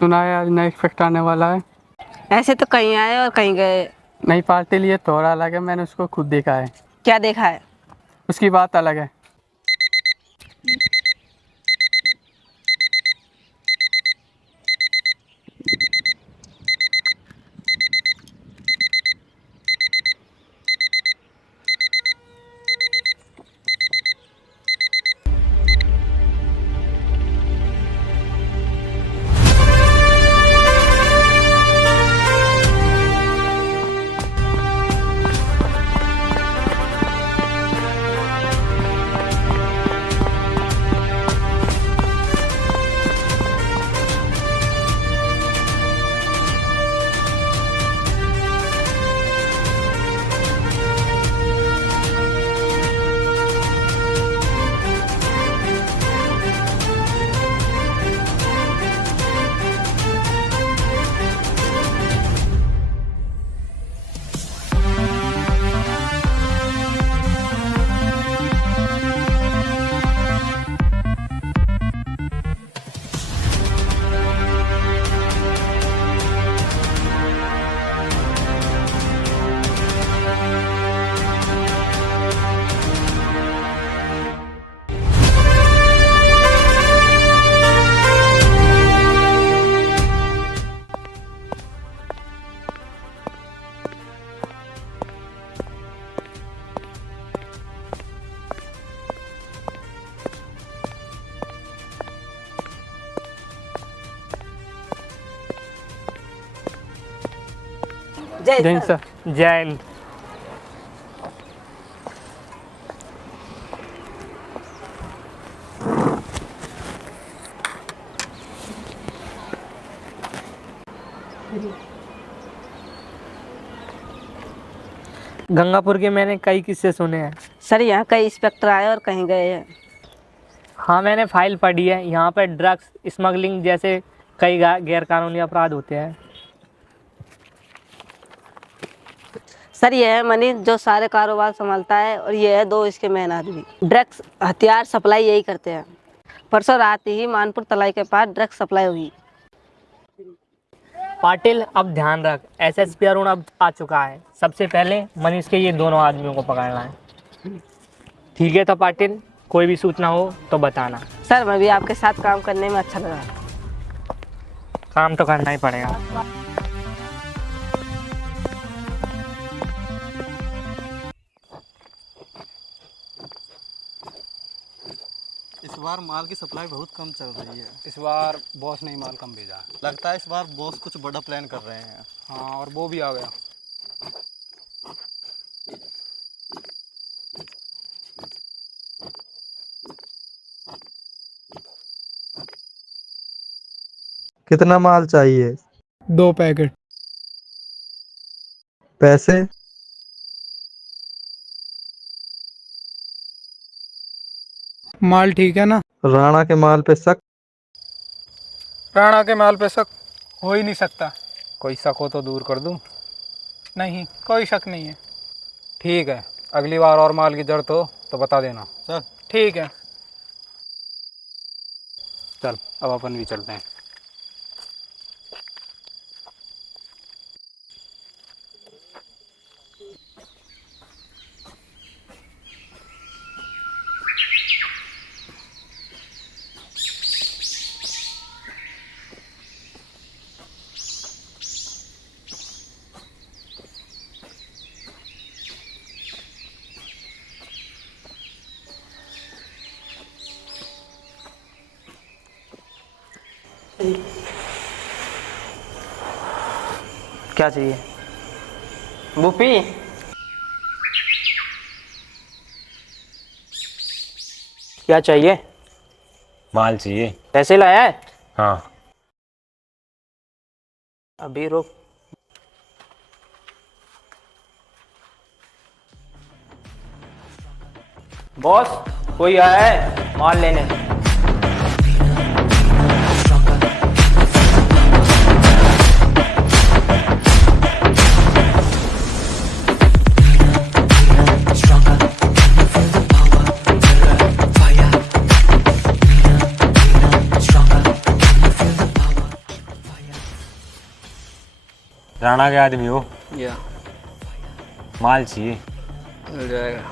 सुना है आज नया इफेक्ट आने वाला है। ऐसे तो कहीं आए और कहीं गए। नई पार्टी लिए थोड़ा अलग है, मैंने उसको खुद देखा है। क्या देखा है? उसकी बात अलग है। जैन सर। जैन। गंगापुर के मैंने कई किस्से सुने हैं। सर यहाँ कई इंस्पेक्टर आए और कहीं गए हैं। हाँ, मैंने फाइल पढ़ी है। यहाँ पर ड्रग्स स्मगलिंग जैसे कई गैरकानूनी अपराध होते हैं। सर यह है मनीष जो सारे कारोबार संभालता है और यह है दो इसके मेन आदमी। ड्रग्स हथियार सप्लाई यही करते हैं। परसों रात ही मानपुर तलाई के पास ड्रग्स सप्लाई हुई। पाटिल अब ध्यान रख, एसएसपी अरुण अब आ चुका है। सबसे पहले मनीष के ये दोनों आदमियों को पकड़ना है। ठीक है तो पाटिल, कोई भी सूचना हो तो बताना। सर मैं भी आपके साथ काम करने में अच्छा लगा। काम तो करना ही पड़ेगा। इस बार माल की सप्लाई बहुत कम चल रही है। इस बार बॉस ने ही माल कम भेजा। लगता है इस बार बॉस कुछ बड़ा प्लान कर रहे हैं। हाँ, और वो भी आ गया। कितना माल चाहिए? 2 पैकेट। पैसे? माल ठीक है ना? राणा के माल पे शक? राणा के माल पे शक हो ही नहीं सकता। कोई शक हो तो दूर कर दूं? नहीं, कोई शक नहीं है। ठीक है, अगली बार और माल की जरूरत हो तो बता देना। चल ठीक है, चल अब अपन भी चलते हैं। क्या चाहिए? बुपी, क्या चाहिए? माल चाहिए। पैसे लाया है? हाँ। अभी रुक। बॉस, कोई आया है माल लेने। राणा के आदमी हो? या माल चाहिए। मिल जाएगा।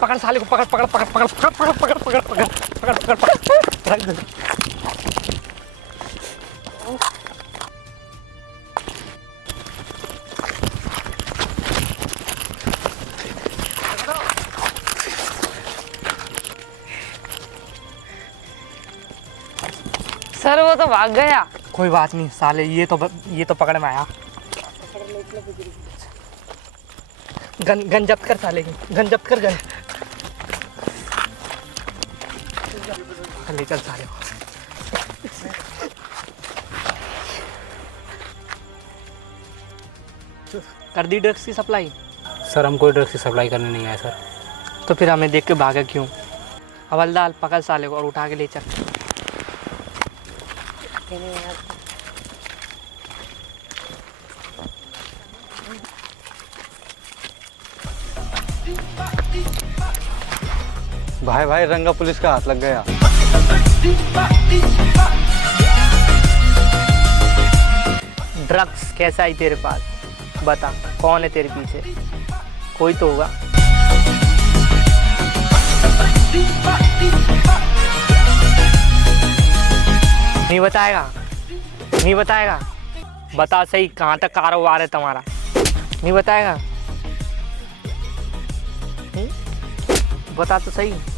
पकड़ साले को, पकड़ पकड़ पकड़ पकड़ पकड़ पकड़ पकड़ पकड़ पकड़ पकड़ पकड़ पकड़ रख दे। सर वो तो भाग गया। कोई बात नहीं साले, ये तो पकड़ में आया। गन जब्त कर साले की, गन जब्त कर गन। ले चल साले को। कर दी ड्रग्स की सप्लाई? सर हम कोई ड्रग्स की सप्लाई करने नहीं आए सर। तो फिर हमें देख के भागा क्यों? हवलदार पकड़ साले को और उठा के ले चल। भाई भाई रंगा पुलिस का हाथ लग गया। ड्रग्स कैसा है तेरे पास? बता कौन है तेरे पीछे? कोई तो होगा। नहीं बताएगा? नहीं बताएगा? बता सही, कहाँ तक कारोबार है तुम्हारा? नहीं बताएगा? बता तो सही है।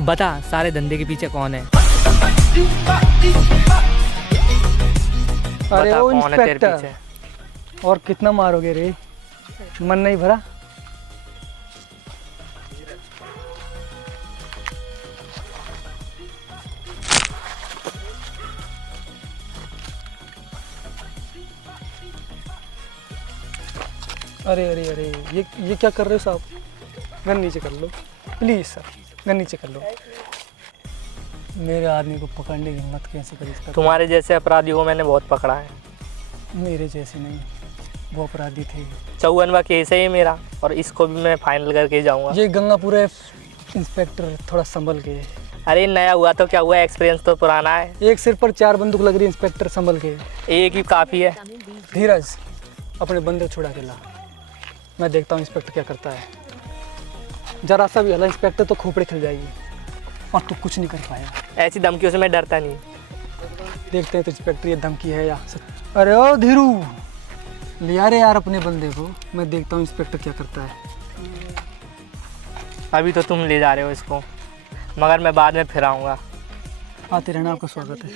बता सारे धंधे के पीछे कौन है? अरे बता, वो कौन है तेरे इंस्पेक्टर। पीछे? और कितना मारोगे रे, मन नहीं भरा? अरे अरे अरे ये क्या कर रहे हो साहब? गन नीचे कर लो प्लीज़ सर, गन नीचे कर लो। मेरे आदमी को पकड़ने की हिम्मत कैसे करी इसका? तुम्हारे जैसे अपराधियों को मैंने बहुत पकड़ा है। मेरे जैसे नहीं, वो अपराधी थे। 54वां केस है ये मेरा, और इसको भी मैं फाइनल करके जाऊंगा। ये गंगापुर इंस्पेक्टर, थोड़ा संभल के। अरे नया हुआ तो क्या हुआ, एक्सपीरियंस तो पुराना है। एक सिर पर 4 बंदूक लग रही है इंस्पेक्टर, संभल के। एक ही काफ़ी है। धीरज, अपने बंदे छुड़ा के ला, मैं देखता हूँ इंस्पेक्टर क्या करता है। जरा सा भी हला इंस्पेक्टर तो खोपड़ी खिल जाएगी, और तू कुछ नहीं कर पाया। ऐसी धमकियों से मैं डरता नहीं। देखते हैं तो इंस्पेक्टर ये धमकी है या सच। अरे ओ धीरू, लिया रे यार अपने बंदे को, मैं देखता हूँ इंस्पेक्टर क्या करता है। अभी तो तुम ले जा रहे हो इसको, मगर मैं बाद में फिर आऊँगा। आते रहना, आपका स्वागत है।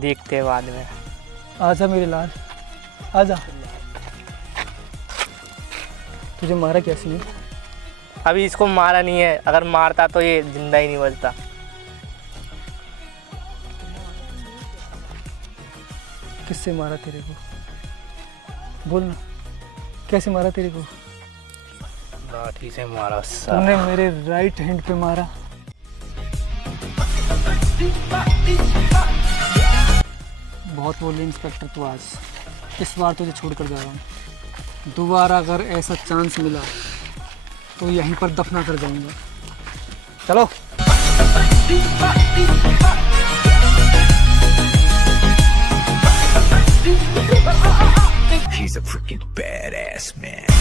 देखते हैं बाद में। आजा मेरे लाल, आजा। तुझे मारा कैसे नहीं? अभी इसको मारा नहीं है, अगर मारता तो ये जिंदा ही नहीं बचता। किससे मारा तेरे को? बोल ना, कैसे मारा तेरे को? लाठी से मारा सर। तूने मेरे राइट हैंड पे मारा। बहुत बोली इंस्पेक्टर तू आज, इस बार तुझे छोड़ कर जा रहा हूँ। दोबारा अगर ऐसा चांस मिला तो यहीं पर दफना कर जाऊंगा। चलो। He's a freaking badass man.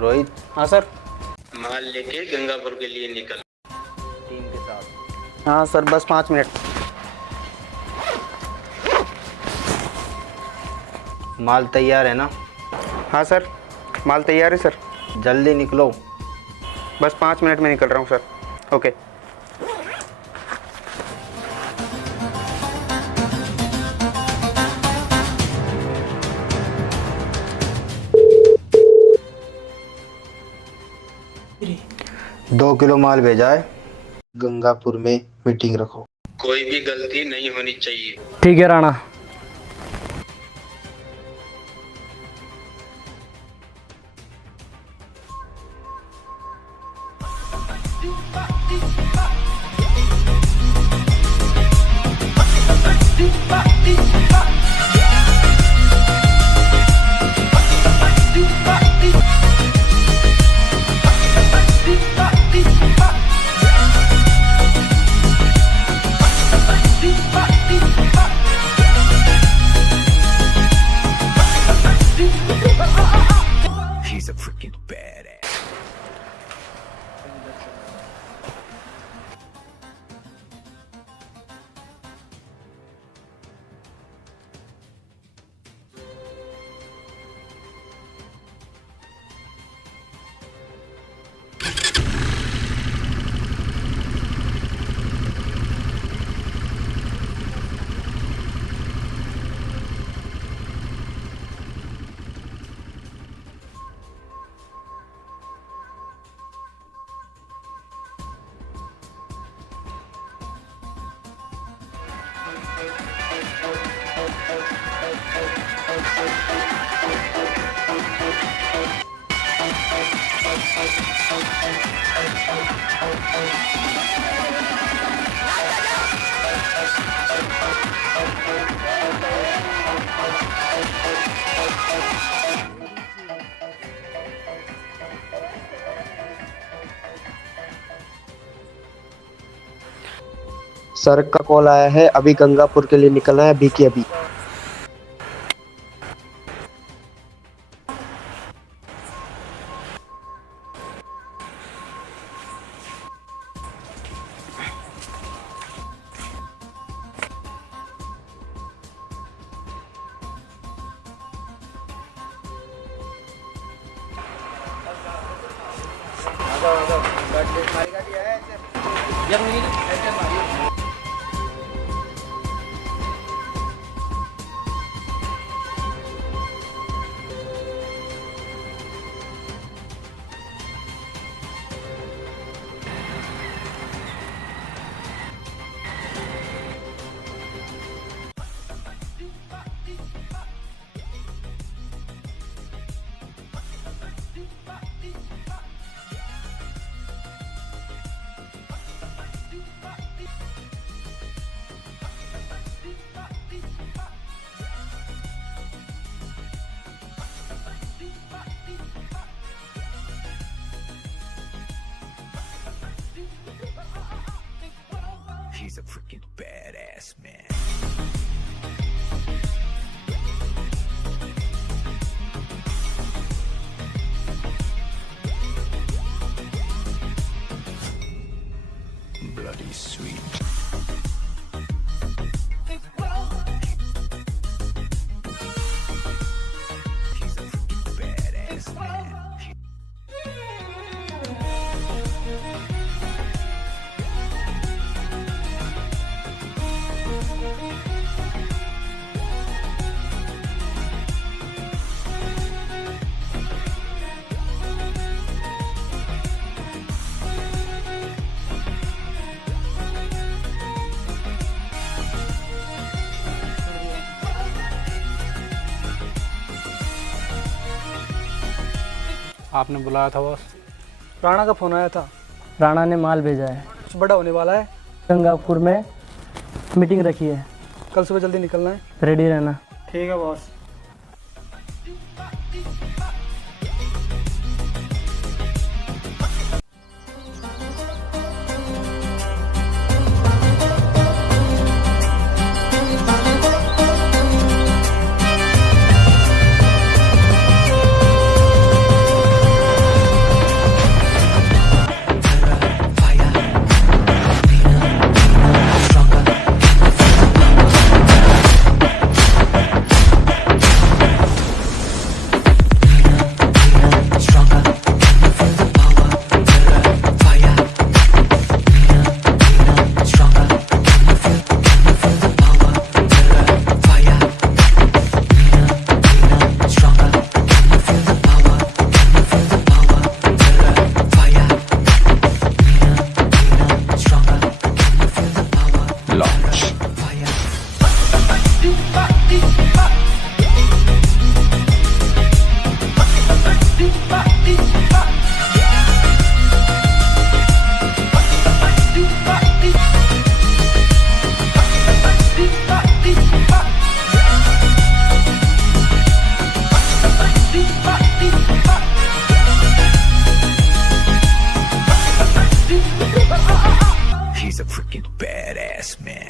Rohit. हाँ सर। माल लेके गंगापुर के लिए निकल। टीम के साथ। हाँ सर, बस 5 मिनट। माल तैयार है ना? हाँ सर, माल तैयार है सर। जल्दी निकलो। बस 5 मिनट में निकल रहा हूँ सर। ओके। दो किलो माल भेजा है। गंगापुर में मीटिंग रखो। कोई भी गलती नहीं होनी चाहिए। ठीक है Rana. He's a freaking badass. Sir का कॉल आया है, अभी गंगापुर के लिए निकलना है, अभी की अभी। He's a freaking badass man. Bloody sweet. He's a freaking badass man. आपने बुलाया था बॉस? राणा का फ़ोन आया था, राणा ने माल भेजा है, कुछ बड़ा होने वाला है। गंगापुर में मीटिंग रखी है, कल सुबह जल्दी निकलना है। रेडी रहना। ठीक है boss. He's a freaking badass man.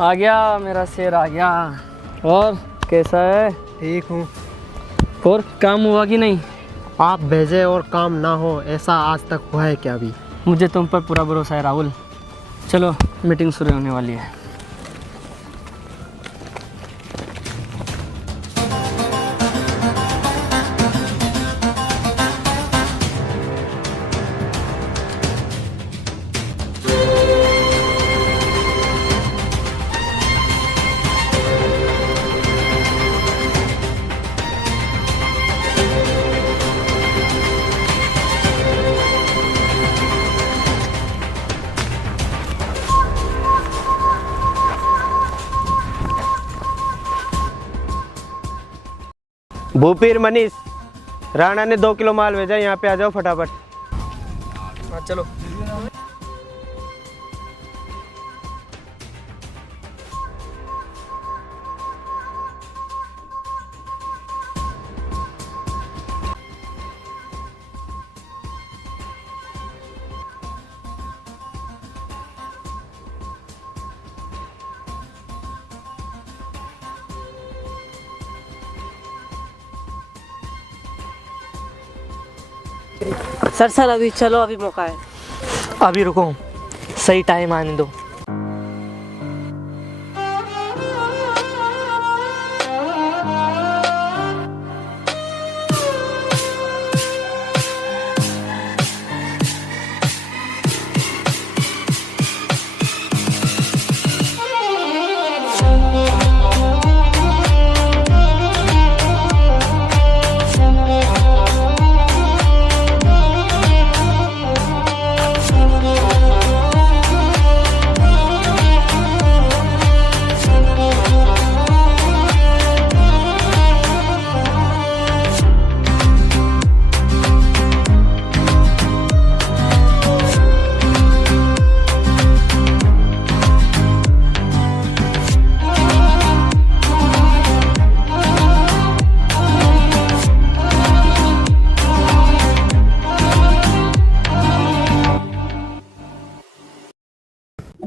आ गया मेरा शेर, आ गया। और कैसा है? ठीक हूँ। और काम हुआ कि नहीं? आप भेजे और काम ना हो ऐसा आज तक हुआ है क्या अभी? मुझे तुम पर पूरा भरोसा है राहुल। चलो मीटिंग शुरू होने वाली है। भूपीर मनीष, राणा ने 2 किलो माल भेजा, यहाँ पे आ जाओ फटाफट। हाँ चलो। सर अभी चलो, अभी मौका है। अभी रुको, सही टाइम आने दो।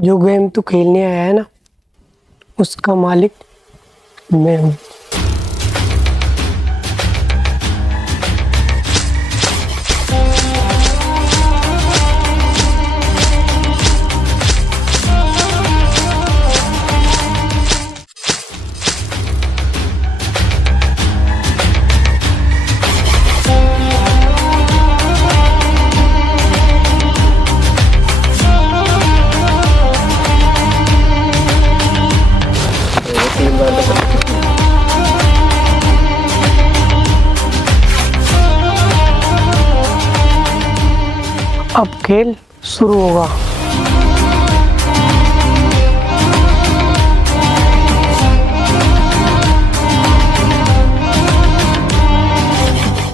जो गेम तू खेलने आया है ना, उसका मालिक मैं हूँ। अब खेल शुरू होगा।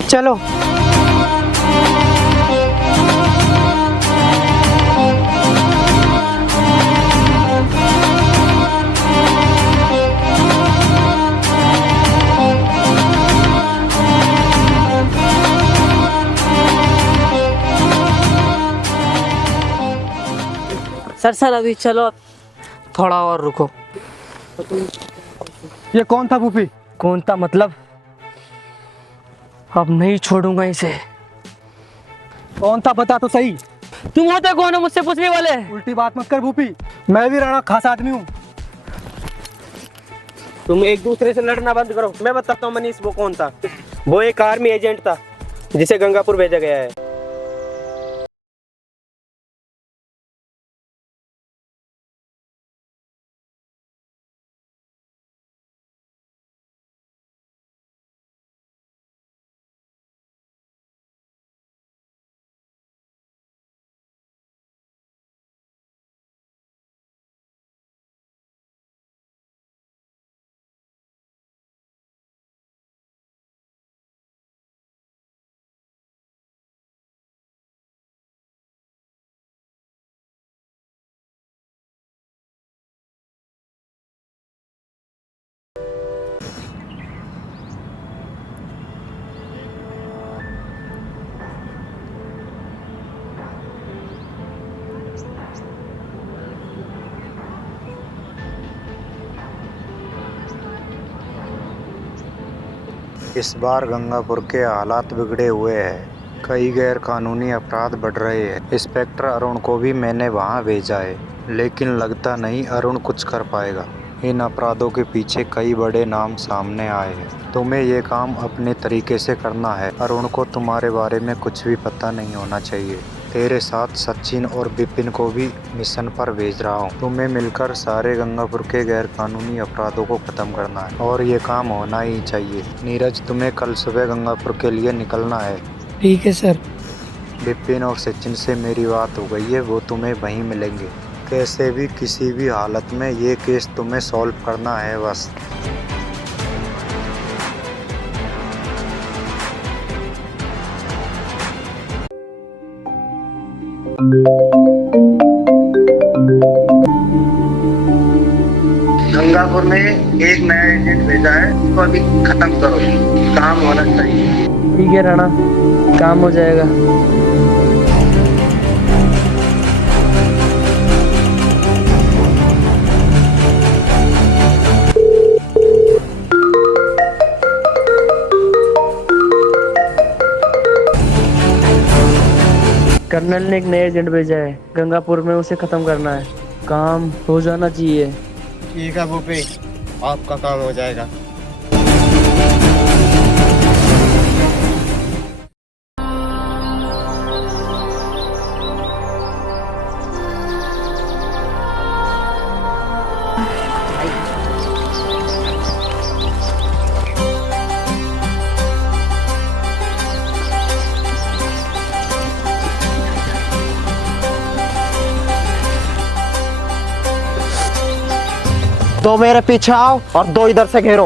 चलो सर अभी चलो, थोड़ा और रुको। ये कौन था भूपी? कौन था मतलब? अब नहीं छोड़ूंगा इसे। कौन था बता तो सही। तुम होते कौन हो मुझसे पूछने वाले? उल्टी बात मत कर भूपी, मैं भी राणा खास आदमी हूँ। तुम एक दूसरे से लड़ना बंद करो। मैं बताता हूँ मनीष वो कौन था। वो एक आर्मी एजेंट था जिसे गंगापुर भेजा गया है। इस बार गंगापुर के हालात बिगड़े हुए हैं। कई गैर कानूनी अपराध बढ़ रहे हैं। इंस्पेक्टर अरुण को भी मैंने वहां भेजा है, लेकिन लगता नहीं अरुण कुछ कर पाएगा। इन अपराधों के पीछे कई बड़े नाम सामने आए हैं। तुम्हें ये काम अपने तरीके से करना है। अरुण को तुम्हारे बारे में कुछ भी पता नहीं होना चाहिए। तेरे साथ सचिन और विपिन को भी मिशन पर भेज रहा हूँ। तुम्हें मिलकर सारे गंगापुर के गैर कानूनी अपराधों को खत्म करना है, और ये काम होना ही चाहिए। नीरज, तुम्हें कल सुबह गंगापुर के लिए निकलना है। ठीक है सर। विपिन और सचिन से मेरी बात हो गई है, वो तुम्हें वहीं मिलेंगे। कैसे भी किसी भी हालत में ये केस तुम्हें सॉल्व करना है बस। गंगापुर में एक नया एजेंट भेजा है, उसको अभी खत्म करो। काम होना चाहिए। ठीक है राणा, काम हो जाएगा। कर्नल ने एक नया एजेंट भेजा है, गंगापुर में उसे खत्म करना है। काम हो जाना चाहिए। ठीक है भूपी, आपका काम हो जाएगा। दो मेरे पीछे आओ और दो इधर से घेरो।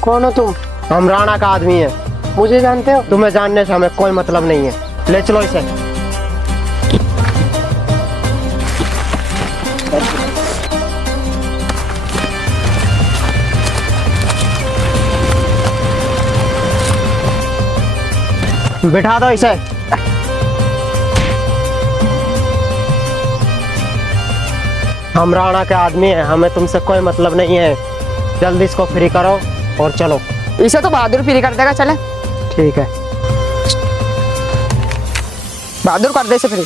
कौन हो तुम? हम राणा का आदमी है। मुझे जानते हो? तुम्हें जानने से हमें कोई मतलब नहीं है। ले चलो इसे। बिठा दो इसे। हम राणा के आदमी हैं, हमें तुमसे कोई मतलब नहीं है। जल्दी इसको फ्री करो और चलो। इसे तो बहादुर फ्री कर देगा, चले। ठीक है। बहादुर कर दे इसे फ्री।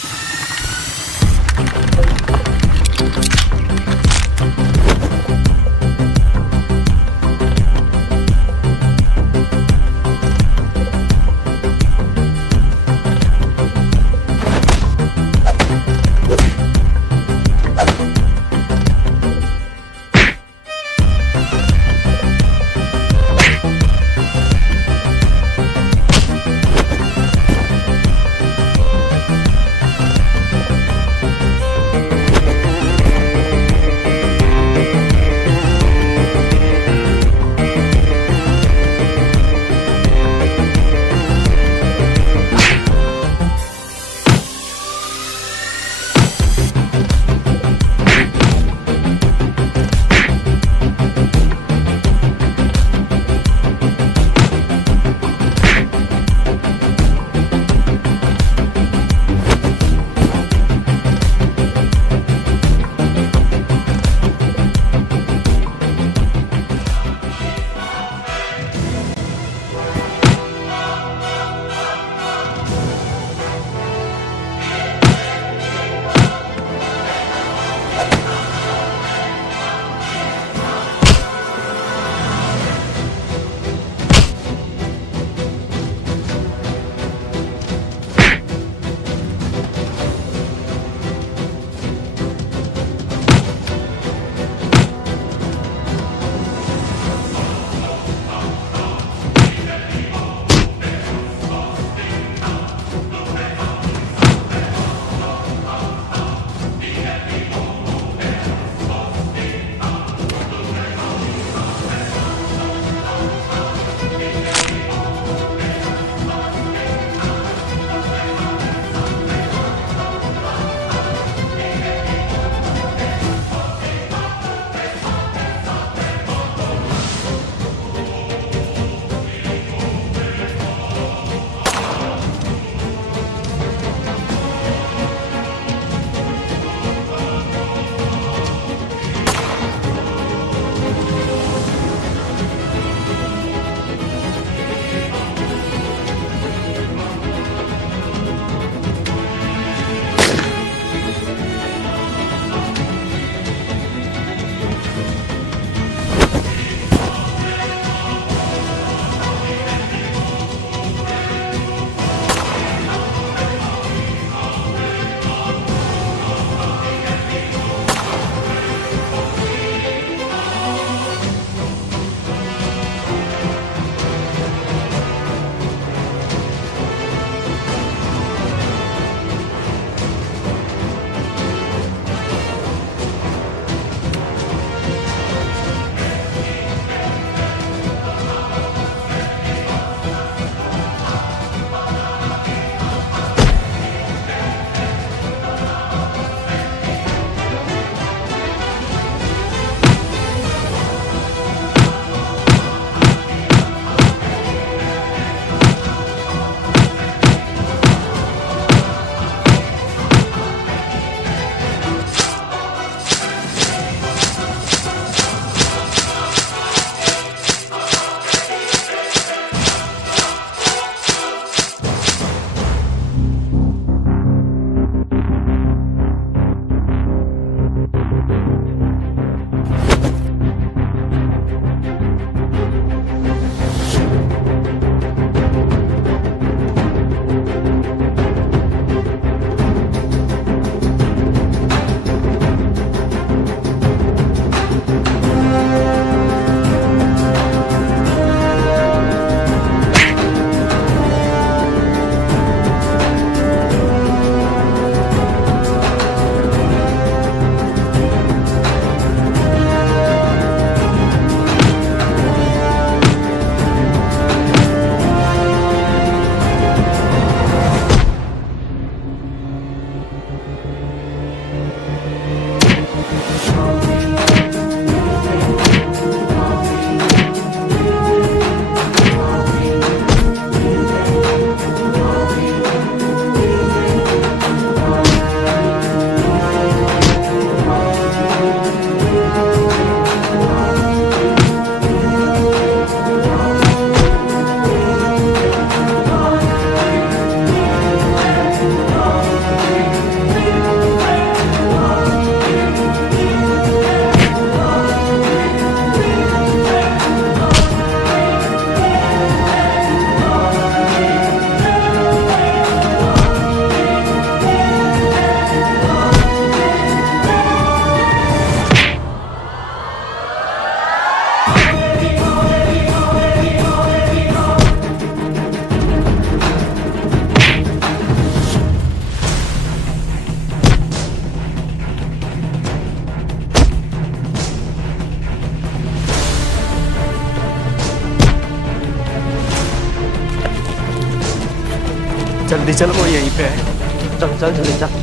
जल्दी चल, वो यहीं पे है। चल चल जल्दी चल।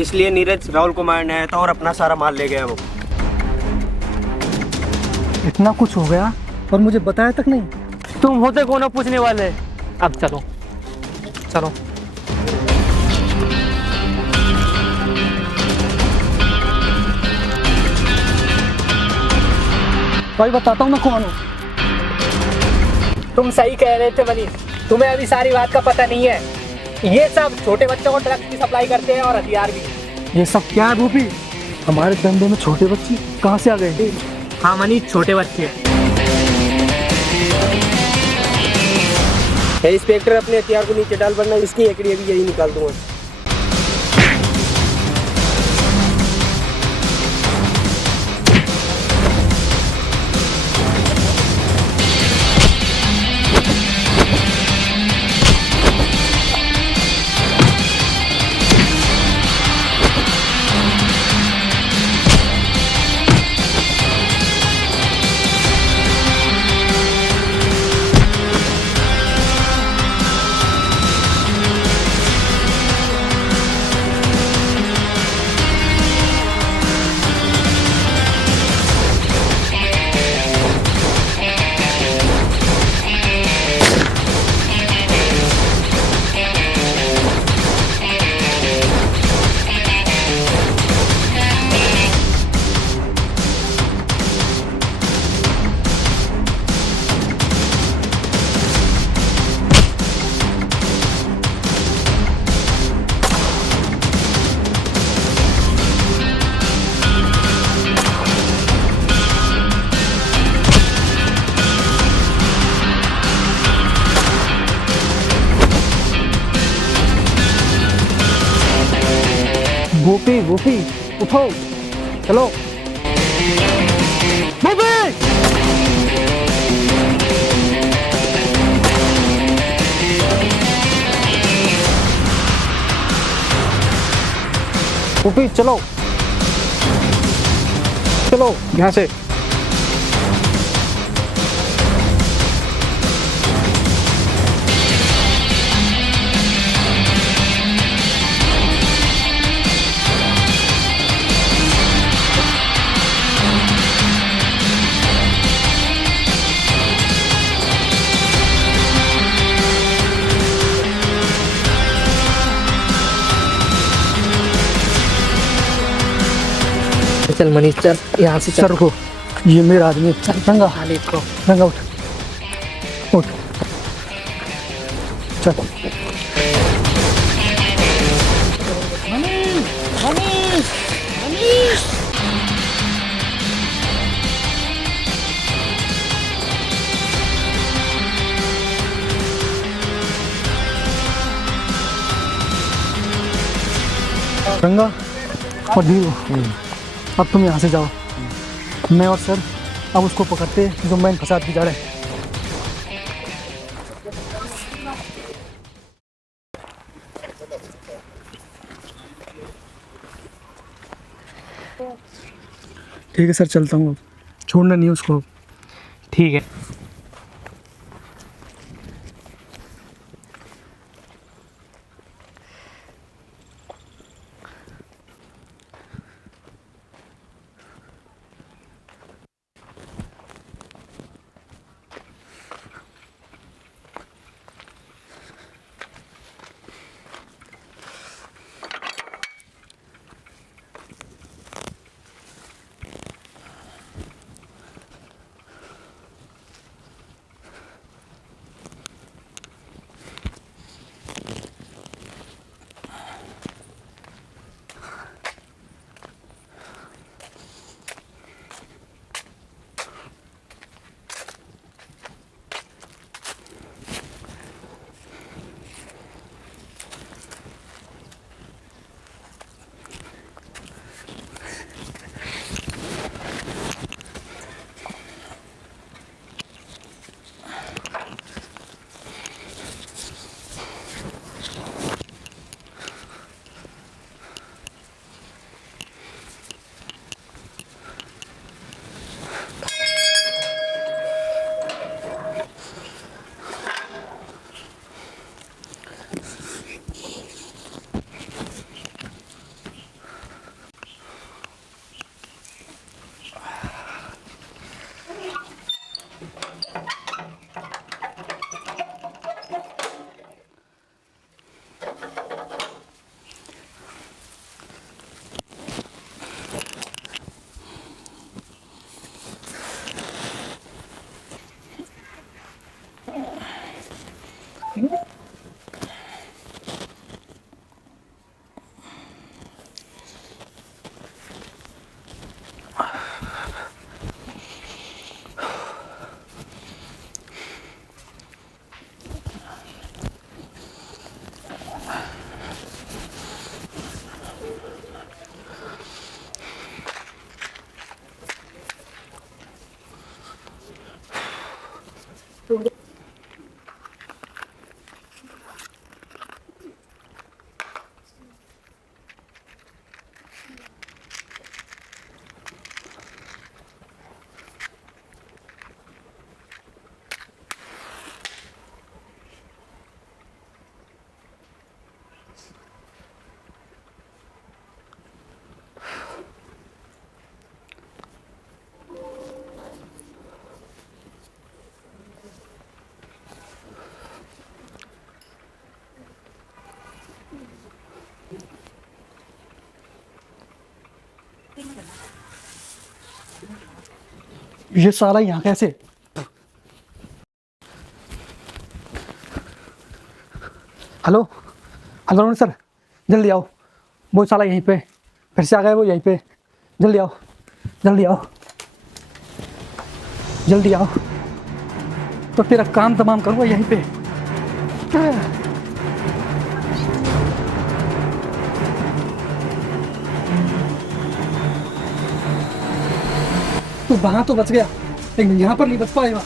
इसलिए नीरज राहुल को मारने आया था और अपना सारा माल ले गया वो। इतना कुछ हो गया और मुझे बताया तक नहीं। तुम होते कौन हो पूछने वाले? अब चलो चलो। भाई बताता हूँ मैं कौन हूँ। तुम सही कह रहे थे मनीष, तुम्हें अभी सारी बात का पता नहीं है। ये सब छोटे बच्चों को ड्रग्स की सप्लाई करते हैं और हथियार भी। ये सब क्या है भूपी? हमारे धंधे में छोटे बच्चे कहाँ से आ गए? हाँ मनीष, छोटे बच्चे। इंस्पेक्टर अपने हथियार को नीचे डाल, वरना इसकी एकड़ी भी यही निकाल दूंगा। भूपी भूपी उठो, चलो। भूपी! भूपी चलो, चलो यहाँ से। चल मनीष चल, यहाँ से सर रुको, ये मेरा आदमी है। रंगा रंगा उठ उठ, चल। रंगा और धीरू, अब तुम यहाँ से जाओ। मैं और सर अब उसको पकड़ते जो मैन फसाद की जा रहे हैं। ठीक है सर, चलता हूँ। छोड़ना नहीं उसको। ठीक है। ये साला यहाँ कैसे? हेलो हेलो अरुण सर, जल्दी आओ। वो साला यहीं पे फिर से आ गए, वो यहीं पे। जल्दी आओ, जल्दी आओ, जल्दी आओ। तो तेरा काम तमाम करूँगा यहीं पे। तू वहां तो बच गया, लेकिन यहाँ पर नहीं बच पाएगा।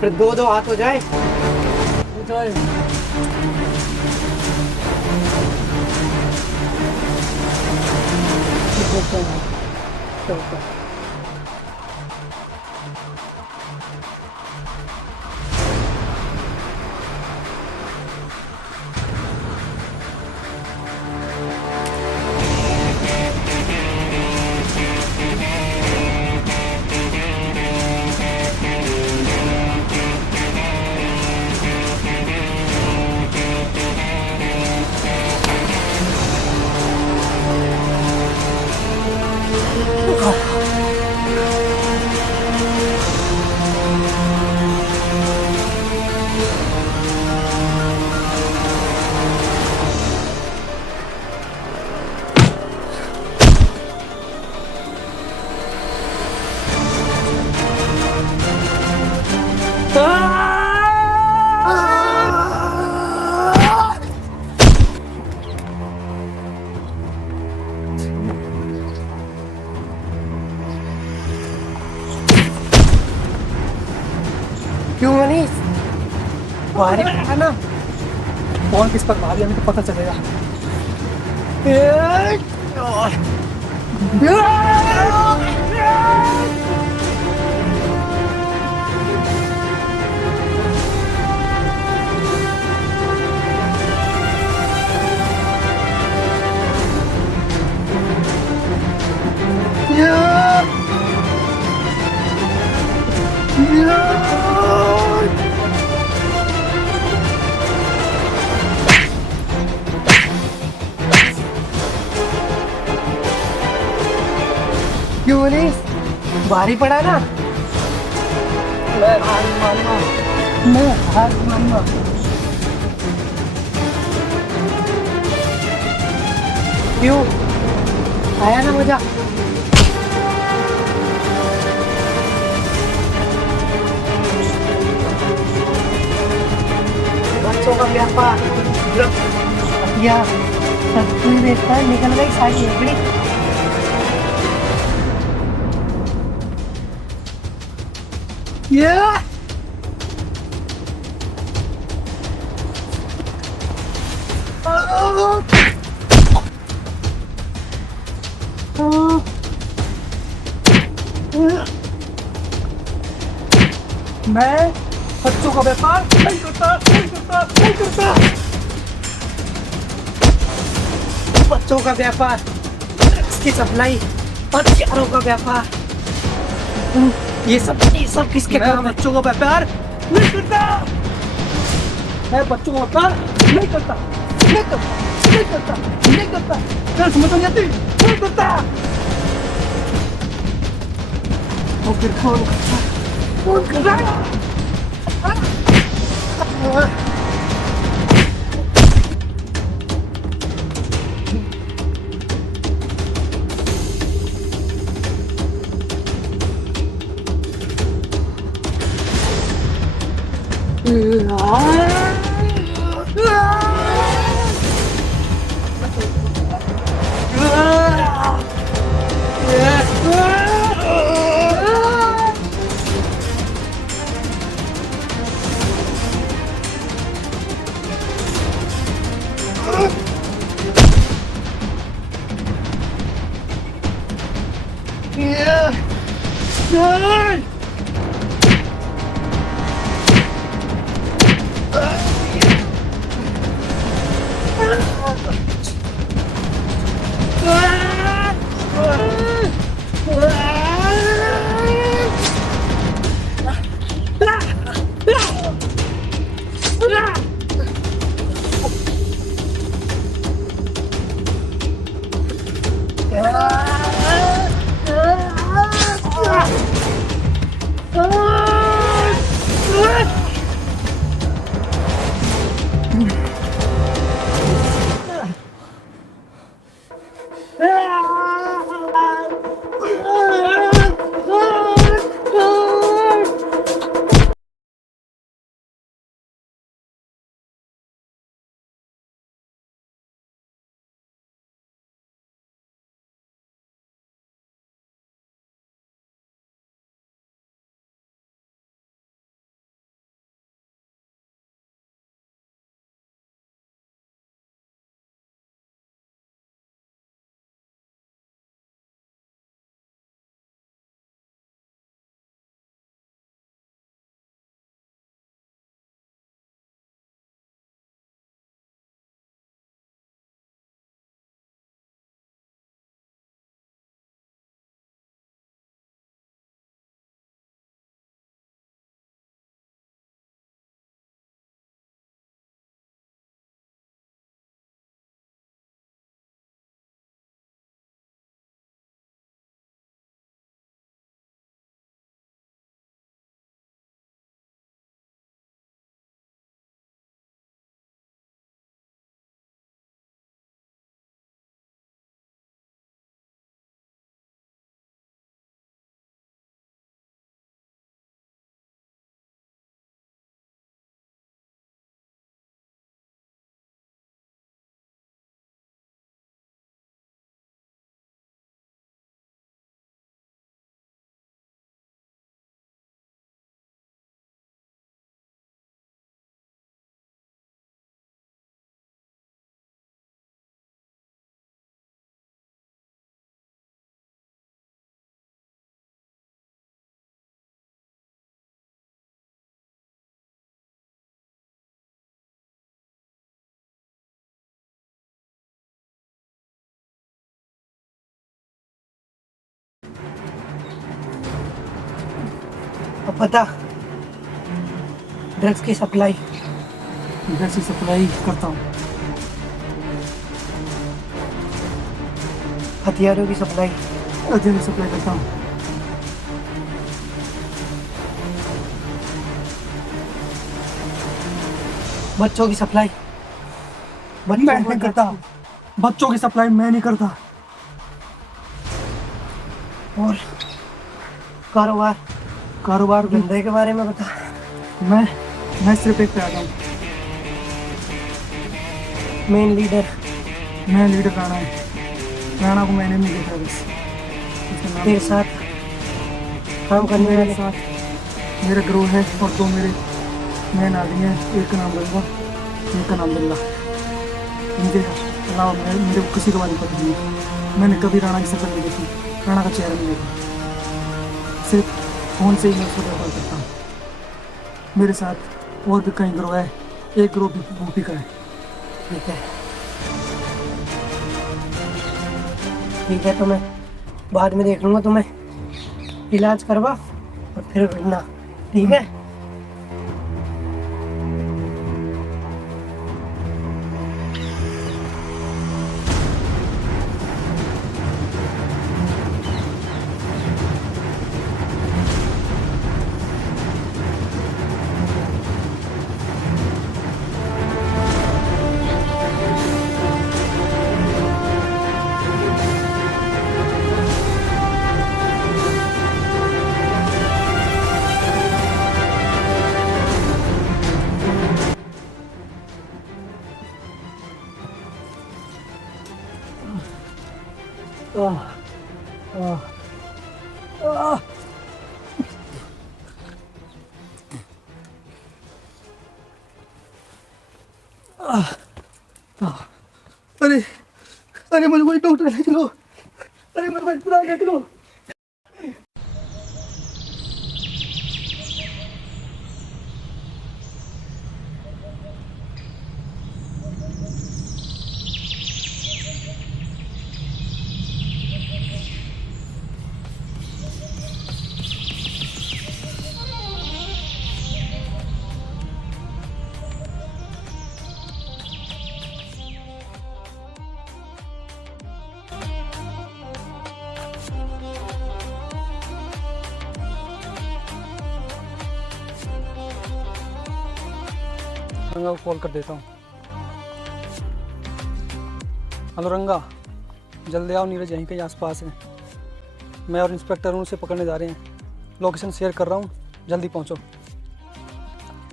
फिर दो दो हाथ हो जाए। क्यों मनीष? बाहर है ना, कौन किस पर भारी हमें तो पता चलेगा। क्यों मनीष? भारी पड़ा ना? मैं हार मानूंगा, मैं हार मानूंगा। क्यों? आया ना मजा? बच्चों का व्यापार या सब कुछ देखता है, निकल गई सारी हेकड़ी। Yeah! मैं बच्चों का व्यापार नहीं करता, नहीं करता, नहीं करता। बच्चों का व्यापार, ड्रग्स की सप्लाई, हथियारों का व्यापार, ये सब किसके काम? बच्चों का व्यापार नहीं करता। मैं बच्चों का व्यापार नहीं करता, नहीं करता, नहीं करता, नहीं करता। क्या समझ नहीं आती? नहीं करता। तो फिर कौन करता? कौन कर रहा है? पता ड्रग्स की सप्लाई ड्रग्स की सप्लाई करता हूँ, हथियारों की सप्लाई हथियार की सप्लाई करता हूँ, बच्चों की सप्लाई मैं नहीं करता, बच्चों की सप्लाई मैं नहीं करता, और कारोबार कारोबार भी धंधे के बारे में बता। मैं सिर्फ एक पे आता हूँ, मेन लीडर मैं लीडर राणा है, राणा को मैंने नहीं देखा बस, उसका नाम तेरे साथ काम करने मेरे वाले साथ मेरा ग्रोह है और दो मेरे मैन आदमी हैं, एक का नाम रंगा, एक का नाम बिल्ला। इनके अलावा मेरे को किसी के बारे में पता नहीं है। मैंने कभी राणा की शक्ल नहीं देखी, राणा का चेहरा नहीं देखा, सिर्फ फ़ोन से ही मैं उसको व्यापार करता हूँ। मेरे साथ और भी कई ग्रोह है, एक ग्रोह भी बूटी का है। ठीक है, ठीक है, तो मैं बाद में देख लूँगा, तुम्हें इलाज करवा और फिर मिलना, ठीक है। अरे अरे मुझे कोई डॉक्टर ले चलो, अरे मुझे कोई अस्पताल ले चलो। रंगा को कॉल कर देता हूँ। हेलो रंगा, जल्दी आओ, नीरज यहीं कहीं आसपास है। मैं और इंस्पेक्टर उनसे पकड़ने जा रहे हैं, लोकेशन शेयर कर रहा हूँ, जल्दी पहुँचो।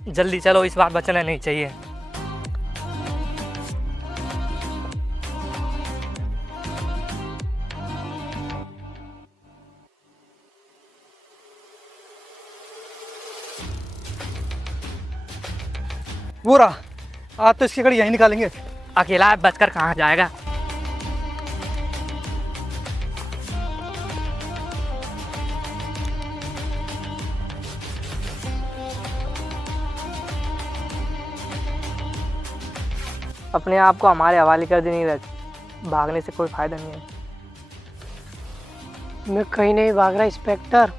जल्दी चलो, इस बार बचना नहीं चाहिए। वो रहा, आज तो इसकी कड़ी यहीं निकालेंगे। अकेला बचकर कहाँ जाएगा। अपने आप को हमारे हवाले कर दे नीरज, भागने से कोई फायदा नहीं है। मैं कहीं नहीं भाग रहा इंस्पेक्टर।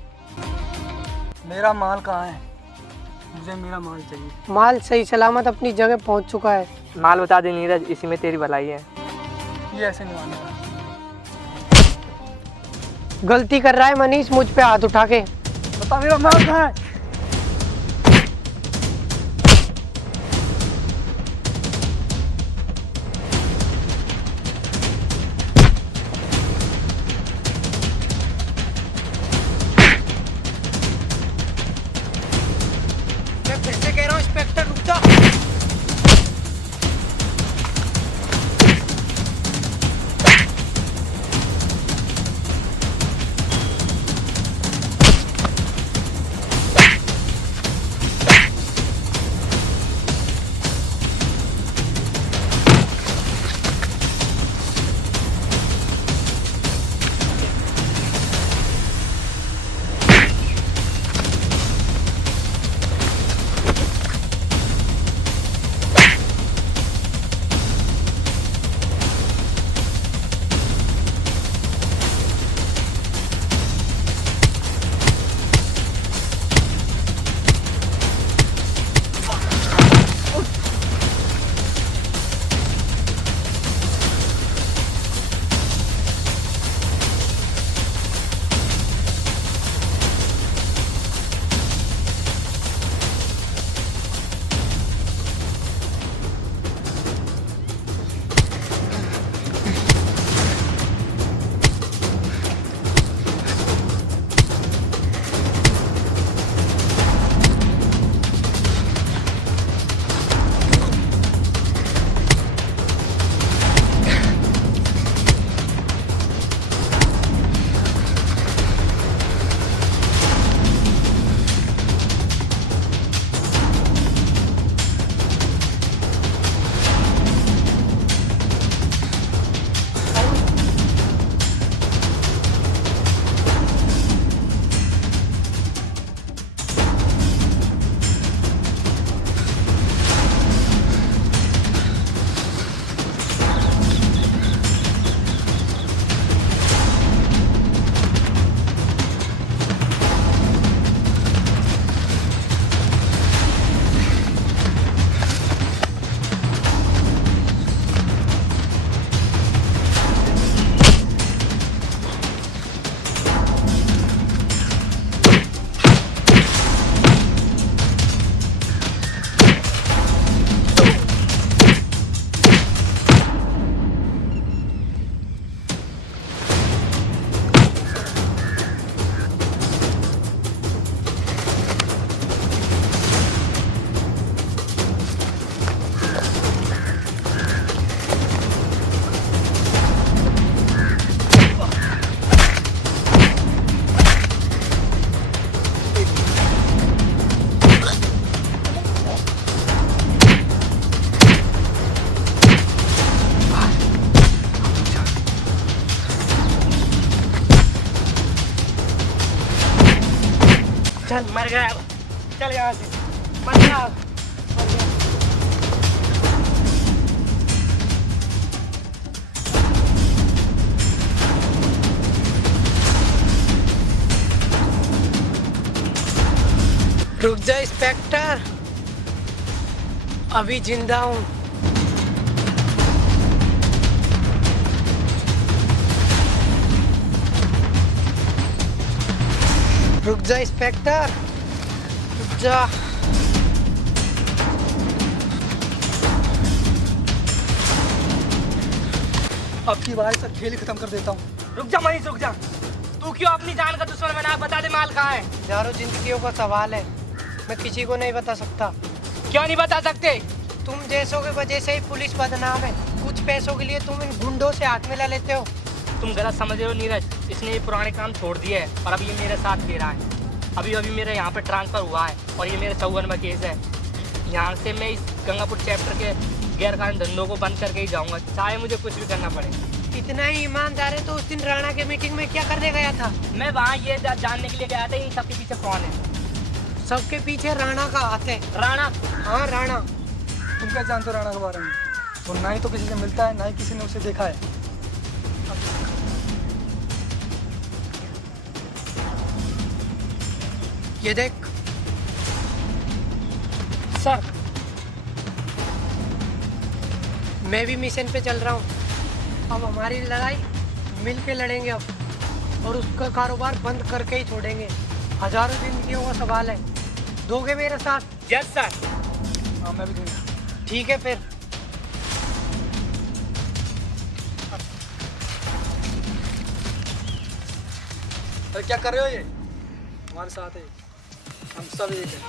मेरा माल कहाँ है? मुझे मेरा माल चाहिए। माल सही सलामत अपनी जगह पहुंच चुका है। माल बता दे नीरज, इसी में तेरी भलाई है। ये ऐसे नहीं मानेगा। गलती कर रहा है मनीष, मुझ पे हाथ उठा के। बता मेरा माल कहाँ है? मैं फिर से कह रहा हूँ इंस्पेक्टर, रुक जा। चल मर गया। चल यहाँ से, मर गया। रुक जा इंस्पेक्टर, अभी जिंदा हूँ। रुक जा इंस्पेक्टर, रुक जा। अब की बार इसका खेल ही खत्म कर देता हूँ। रुक जा मनीष, रुक जा। तू क्यों अपनी जान का दुश्मन बना? बता दे माल कहाँ है। हजारों जिंदगियों का सवाल है, मैं किसी को नहीं बता सकता। क्यों नहीं बता सकते? तुम जैसों की वजह से ही पुलिस बदनाम है। कुछ पैसों के लिए तुम इन गुंडों से हाथ मिला लेते हो। तुम गलत समझ रहे हो नीरज। इसने ये पुराने काम छोड़ दिए है और अब ये मेरे साथ दे रहा है। अभी अभी मेरे यहाँ पे ट्रांसफ़र हुआ है और ये मेरा 54वां केस है। यहाँ से मैं इस गंगापुर चैप्टर के गैर कानूनी धंधों को बंद करके ही जाऊँगा, चाहे मुझे कुछ भी करना पड़े। इतना ही ईमानदार है तो उस दिन राणा के मीटिंग में क्या करने गया था? मैं वहाँ ये जानने के लिए गया था इन सबके पीछे कौन है। सबके पीछे राणा का हाथ है। राणा? हाँ राणा। तुम क्या जानते हो राणा के बारे में? वो ना ही तो किसी से मिलता है, ना ही किसी ने उसे देखा है। ये देख सर, मैं भी मिशन पे चल रहा हूँ। अब हमारी लड़ाई मिल के लड़ेंगे अब, और उसका कारोबार बंद करके ही छोड़ेंगे। हजारों जिंदगियों का सवाल है। दोगे मेरे साथ? Yes sir. हाँ मैं भी दूंगा। ठीक है फिर। अरे क्या कर रहे हो? ये हमारे साथ है, हम सब एक हैं।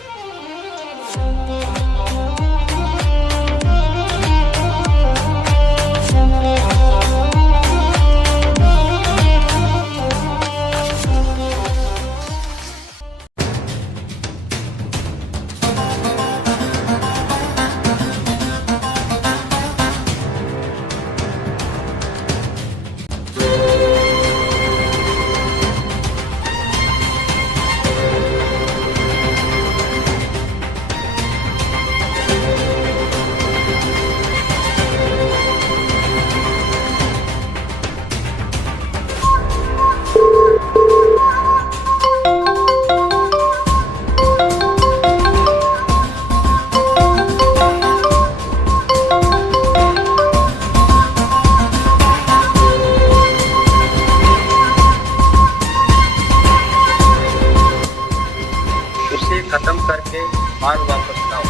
खत्म करके माल वापस लाओ।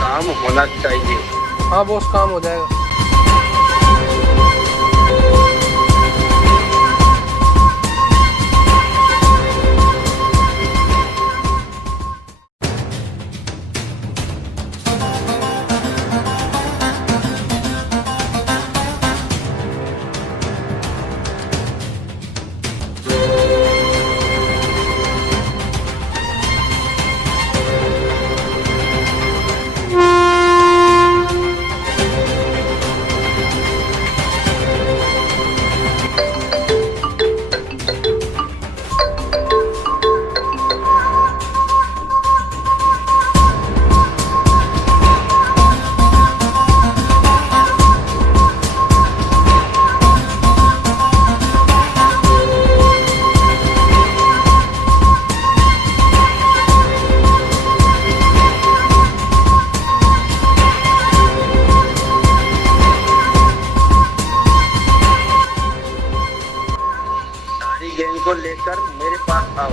काम होना चाहिए। हाँ बॉस, काम हो जाएगा। गैंग को लेकर मेरे पास आओ।